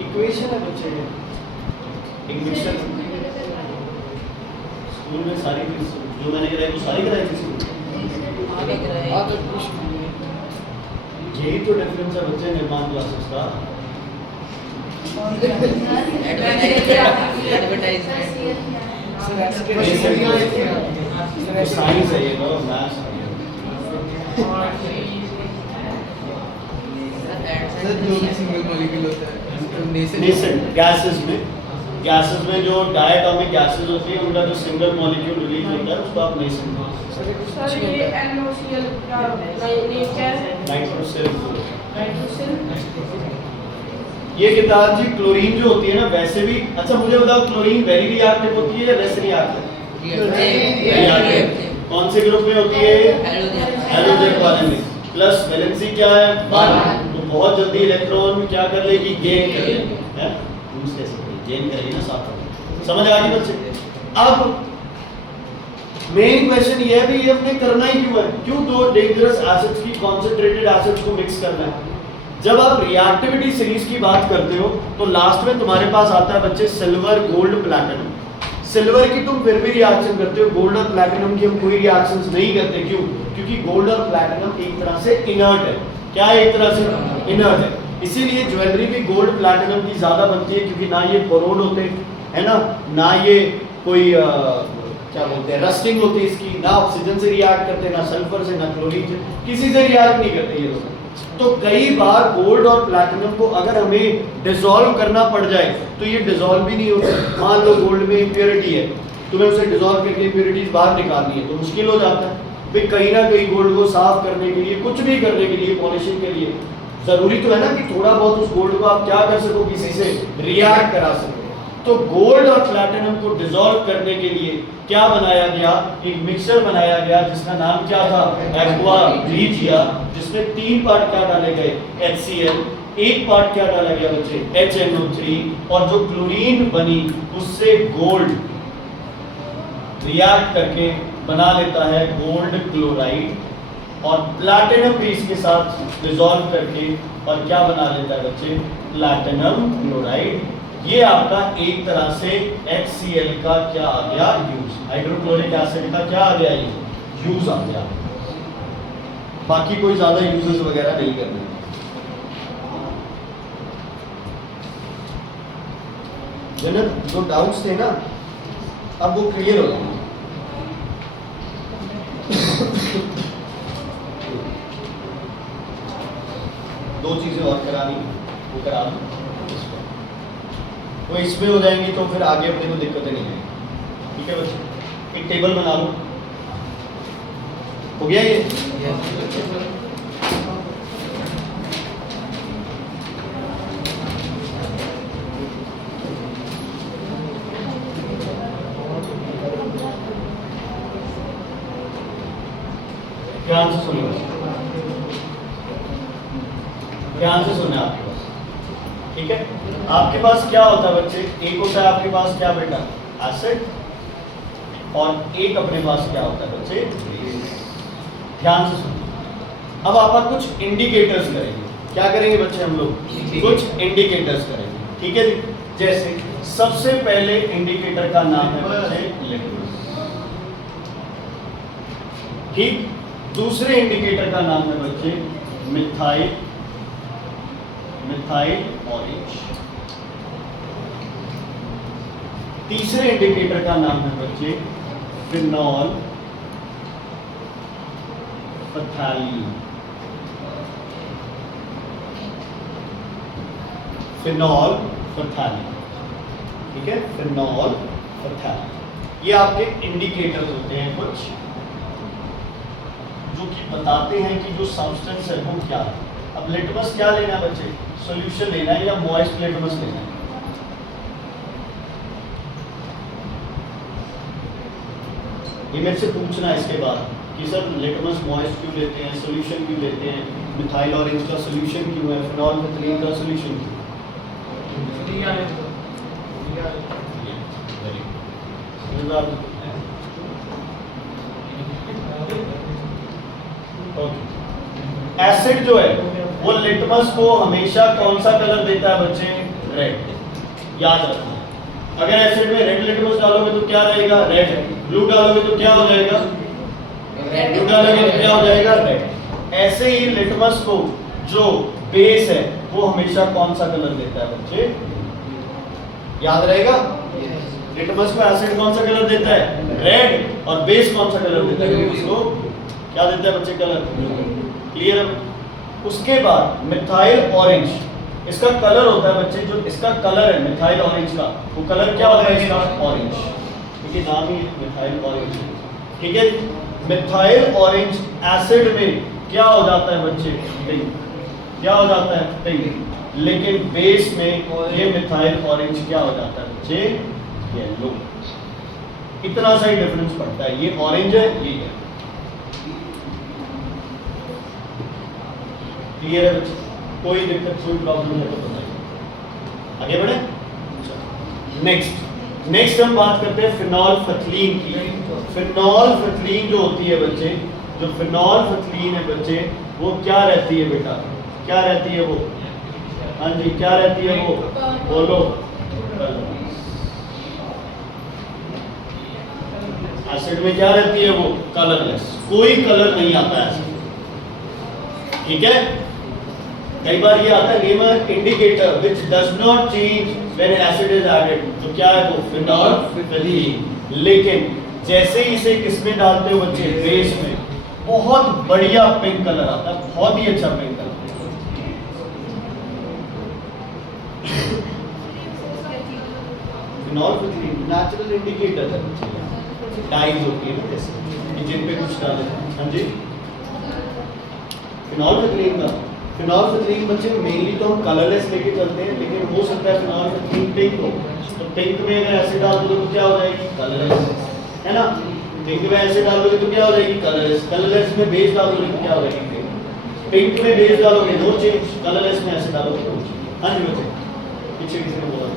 इक्वेशन है बच्चे ये। एक मिक्सचर स्कूल में सारी चीज जो मैंने कराई वो सारी कराई थी स्कूल। तो कुछ नहीं है। यही तो डिफरेंस है बच्चे निर्माण क्लासेस का। साइंस है ये तो, मैथ्स है नेसेंट। गैसेस में जो डायटोमिक गैसेस होती है उनका जो सिंगल मॉलिक्यूल रिलीज होता है उसको आप नेसेंट सर ये NOCl का नेम क्या है? नाइट्रोसेल। नाइट्रोसिल। ये किताब जी क्लोरीन जो होती है ना वैसे भी, अच्छा मुझे बताओ क्लोरीन वेरी रिएक्टिव होती है या लेस रिएक्टिव? कौन से ग्रुप में होती है? हैलोजन वाले में। प्लस वैलेंसी क्या है? 1। तो बहुत जल्दी इलेक्ट्रॉन क्या कर लेगी? गेन कर लेगी, है यूज कैसे गेन करेगी ना, साथ। समझ आ गई बच्चे? अब मेन क्वेश्चन ये है भी ये हमने करना ही क्यों है? क्यों दो डेंजरस एसिड्स की कॉन्सेंट्रेटेड एसिड्स को मिक्स करना है? जब आप रिएक्टिविटी सीरीज की बात करते हो तो लास्ट में तुम्हारे पास आता है बच्चे सिल्वर, गोल्ड, प्लैटिनम। सिल्वर की तुम फिर भी रिएक्शन करते हो, गोल्ड और प्लैटिनम की हम कोई रिएक्शंस नहीं करते। क्यों? क्योंकि गोल्ड और प्लैटिनम एक तरह से इनर्ट है। क्या है? एक तरह से इनर्ट है। इसीलिए ज्वेलरी भी गोल्ड प्लैटिनम की ज्यादा बनती है, क्योंकि ना ये कोरोड होते है ना ये कोई क्या बोलते हैं रस्टिंग होती है इसकी, ना ऑक्सीजन से रिएक्ट करते, ना सल्फर से, ना क्लोरीन से, किसी से रिएक्ट नहीं करते ये लोग। तो कई बार गोल्ड और प्लैटिनम को अगर हमें डिसॉल्व करना पड़ जाए तो ये डिसॉल्व भी नहीं होता। मान लो गोल्ड में इम्प्योरिटी है, तुम्हें उसे डिसॉल्व करके इम्प्योरिटीज बाहर निकालनी है तो मुश्किल हो जाता है। फिर कहीं ना कहीं गोल्ड को साफ करने के लिए, कुछ भी करने के लिए, पॉलिशिंग के लिए जरूरी तो है ना कि थोड़ा बहुत उस गोल्ड को आप क्या कर सको, किसी से रिएक्ट करा सको। तो गोल्ड और प्लैटिनम को डिसॉल्व करने के लिए क्या बनाया गया? एक मिक्सचर बनाया गया जिसका नाम क्या था? एक्वा रिजिया, जिसमें 3 पार्ट क्या डाले गए? HCl, 1 पार्ट क्या डाला गया बच्चे? HNO3, और जो क्लोरीन बनी उससे गोल्ड रिएक्ट करके बना लेता है गोल्ड क्लोराइड, और प्लैटिनम भी इसके साथ डिसॉल्व करके और क्या बना लेता है बच्चे? Platinum chloride. ये आपका एक तरह से HCl का क्या आ गया? यूज। हाइड्रोक्लोरिक एसिड का क्या आ गया? ये यूज आ गया। बाकी कोई ज्यादा यूजेस वगैरह नहीं करना। जनक जो डाउट्स थे ना अब वो क्लियर हो गए। दो चीजें और करानी, वो करा दो, वो इसमें हो जाएंगी तो फिर आगे अपने को दिक्कतें नहीं आएंगी। ठीक है बच्चे? एक टेबल बना लो। हो गया ये? ध्यान से सुनिए, ध्यान से सुनना आपके पास। ठीक है? आपके पास क्या होता है बच्चे? एक होता है आपके पास क्या बेटा? एसिड, और एक अपने पास क्या होता है बच्चे? ध्यान से सुनिए। अब आप कुछ इंडिकेटर्स करेंगे। क्या करेंगे बच्चे हम लोग? कुछ इंडिकेटर्स करेंगे। ठीक है जी? जैसे सबसे पहले इंडिकेटर का नाम है बच्चे लिक्विड। ठीक? दूसरे इंडिकेटर का नाम है बच्चे मिथाइल, मिथाइल ऑरेंज। तीसरे इंडिकेटर का नाम है बच्चे फिनॉल फथैलीन, फिनॉल फथैलीन। ठीक है? फिनॉल फथैलीन। ये आपके इंडिकेटर्स होते हैं कुछ, जो कि बताते हैं कि जो सब्सटेंस है वो क्या है। अब लिटमस क्या लेना है बच्चे, सॉल्यूशन लेना है या मॉइस्ट लिटमस लेना है? ये मेरे से पूछना है इसके बाद कि सर लिटमस मॉइस्ट क्यों लेते हैं, सॉल्यूशन क्यों लेते हैं, मिथाइल ऑरेंज का सॉल्यूशन क्यों है, फिनॉल मिथलीन का सॉल्यूशन क्यों? एसिड जो है वो लिटमस को हमेशा कौन सा कलर देता है बच्चे? रेड। याद रखना, अगर एसिड में रेड लिटमस डालोगे तो क्या रहेगा? रेड। ब्लू डालोगे तो क्या हो जाएगा? ब्लू डालोगे तो क्या हो जाएगा? रेड। ऐसे ही लिटमस को जो बेस है वो हमेशा कौन सा कलर देता है बच्चे? याद रहेगा, लिटमस को एसिड कौन सा कलर देता है? रेड। और बेस कौन सा कलर देता है? उसको क्या देता है बच्चे? कलर। क्लियर है? उसके बाद मिथाइल ऑरेंज, इसका कलर होता है बच्चे, जो इसका कलर है मिथाइल ऑरेंज का, वो कलर क्या होता है इसका? ऑरेंज, क्योंकि नाम ही मिथाइल ऑरेंज है। ठीक है, मिथाइल ऑरेंज एसिड में क्या हो जाता है बच्चे? पिंक। क्या हो जाता है? पिंक। लेकिन बेस में ये मिथाइल ऑरेंज क्या हो जाता है बच्चे? येलो। इतना सा ही डिफरेंस पड़ता है, ये ऑरेंज है, ये है। क्लियर है बच्चे? कोई दिक्कत, कोई प्रॉब्लम है तो बताइए। आगे बढ़े। नेक्स्ट हम बात करते हैं फिनोल्फथलीन की। फिनोल्फथलीन जो होती है बच्चे, जो फिनोल्फथलीन है बच्चे, वो क्या रहती है बेटा? क्या रहती है वो? हाँ जी, क्या रहती है वो? बोलो। एसिड में क्या रहती है वो? कलरलेस, कोई कलर नहीं आता है। ठीक है, कई बार ये आता है name an indicator which does not change when acid is added, तो क्या है वो? फिनोल्फथलीन। लेकिन जैसे ही इसे किसमें डालते हो बच्चे? बेस में, बहुत बढ़िया पिंक कलर आता है, बहुत ही अच्छा pink colour. Phenolphthalein natural indicator है, डाइज होती है ना जैसे जिन पे कुछ डाले। हाँ जी, फिनोल्फथलीन बच्चे मेनली तो हम कलरलेस लेके चलते हैं, लेकिन हो सकता है फिनोल्फथलीन पिंक हो, तो पिंक में अगर एसिड डाल दो तो क्या हो जाएगी? कलरलेस, है ना? पिंक में एसिड डाल दोगे तो क्या हो जाएगी? कलरलेस। कलरलेस में बेस डाल दोगे तो क्या हो जाएगी? पिंक में बेस डालोगे नो चेंज, कलरलेस में एसिड डालोगे तो चेंज। हाँ जी बच्चे, पीछे किसी ने बोला?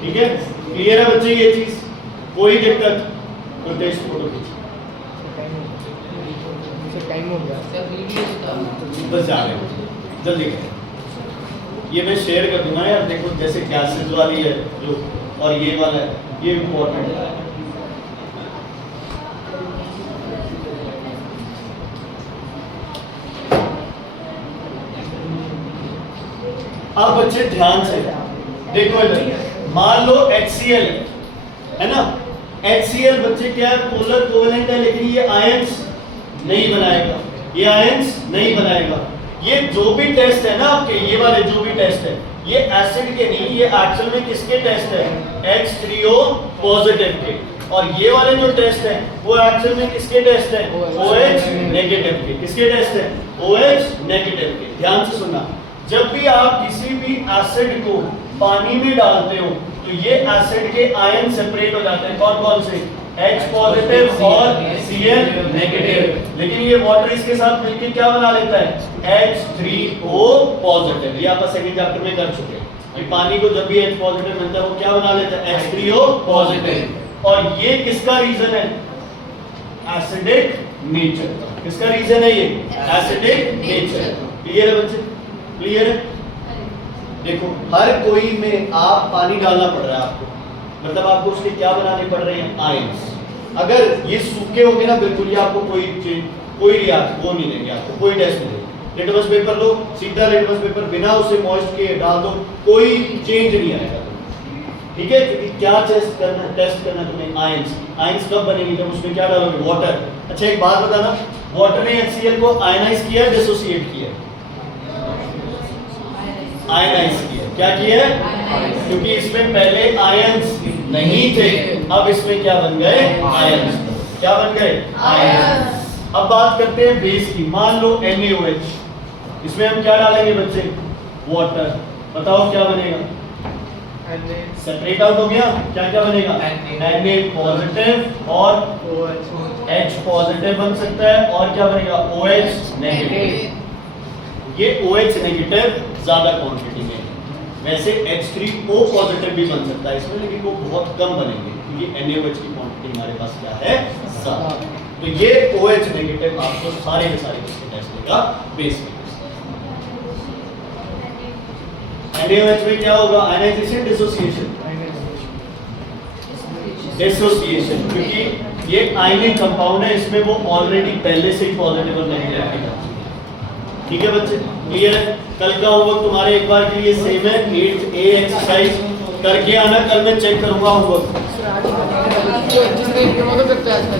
ठीक है, क्लियर है बच्चे ये चीज? कोई दिक्कत? तो टेस्ट फोटो खींचो, टाइम हो गया। बस जा रहे हो, जल्दी करें। ये मैं शेयर कर दूंगा यार, देखो जैसे गैसेस वाली है जो, और ये वाला है, ये इम्पोर्टेंट है। अब बच्चे ध्यान से देखो इधर, मान लो HCl है ना? HCl बच्चे क्या है? पोलर कोवेलेंट है, लेकिन ये आयंस नहीं बनाएगा, ये आयंस नहीं बनाएगा। ये जो भी टेस्ट है ना आपके, ये वाले जो भी टेस्ट है, ये एसिड के नहीं, ये एक्चुअल में किसके टेस्ट है? H3O पॉजिटिव के। और ये वाले जो टेस्ट है वो एक्चुअल में किसके टेस्ट है? OH नेगेटिव के। किसके टेस्ट है? OH नेगेटिव के। ध्यान से सुनना, जब भी आप किसी भी एसिड को पानी में डालते हो तो ये एसिड के आयन सेपरेट हो जाते हैं। कौन कौन से? H पॉजिटिव और Cl नेगेटिव। लेकिन ये वाटर इसके साथ मिलकर क्या बना लेता है? H3O positive. ये आप सेकंड चैप्टर में कर चुके हैं कि पानी को जब भी H पॉजिटिव मिलता है वो क्या बना लेता है? H3O positive. और ये किसका रीजन है? Acidic nature. किसका रीजन है ये? Acidic nature. क्लियर है बच्चे? क्लियर है? देखो हर कोई में आप पानी डालना पड़ रहा है आपको, मतलब आपको उसके क्या बनाने पड़ रहे हैं? आयंस। अगर ये सूखे होंगे ना बिल्कुल, ये आपको कोई रिएक्शन वो नहीं देंगे, आपको कोई टेस्ट नहीं देंगे। लिटमस पेपर लो, सीधा लिटमस पेपर बिना उसे मॉइस्ट किए डाल दो, कोई चेंज नहीं आएगा। ठीक है, क्योंकि क्या टेस्ट करना तुम्हें? आयंस। आयंस कब बनेगी? जब उसमें क्या डालोगे? वाटर। अच्छा एक बात बताना, वाटर ने HCl को आयनाइज किया, डिसोसिएट किया? आयनाइज किया। क्या किया? क्योंकि इसमें पहले आयंस थी, नहीं थे, अब इसमें क्या बन गए? आयंस। क्या बन गए? आयंस। अब बात करते हैं बेस की। मान लो NaOH, इसमें हम क्या डालेंगे बच्चे? वाटर। बताओ क्या बनेगा? सेपरेट आउट हो गया, क्या क्या बनेगा? Na पॉजिटिव और H पॉजिटिव बन सकता है, और क्या बनेगा? OH negative. ये OH नेगेटिव ज्यादा क्वांटिटी में है। वैसे H3O पॉजिटिव भी बन सकता है इसमें, लेकिन वो बहुत कम बनेंगे क्योंकि NaOH की क्वांटिटी हमारे पास क्या है? ज्यादा। तो ये OH नेगेटिव आपको सारे के सारे किसके टेस्ट लेगा? बेस में। NaOH में क्या होगा? Ionization, dissociation? डिसोसिएशन, क्योंकि ये आयनिक कंपाउंड है, इसमें वो ऑलरेडी पहले से ही पॉजिटिव और नेगेटिव की जाती है। ठीक है बच्चे, क्लियर है? कल का होमवर्क तुम्हारे एक बार के लिए सेम है, 8A एक्सरसाइज करके आना, कल मैं चेक करूंगा होमवर्क। जिसने वो तो करते हैं आजकल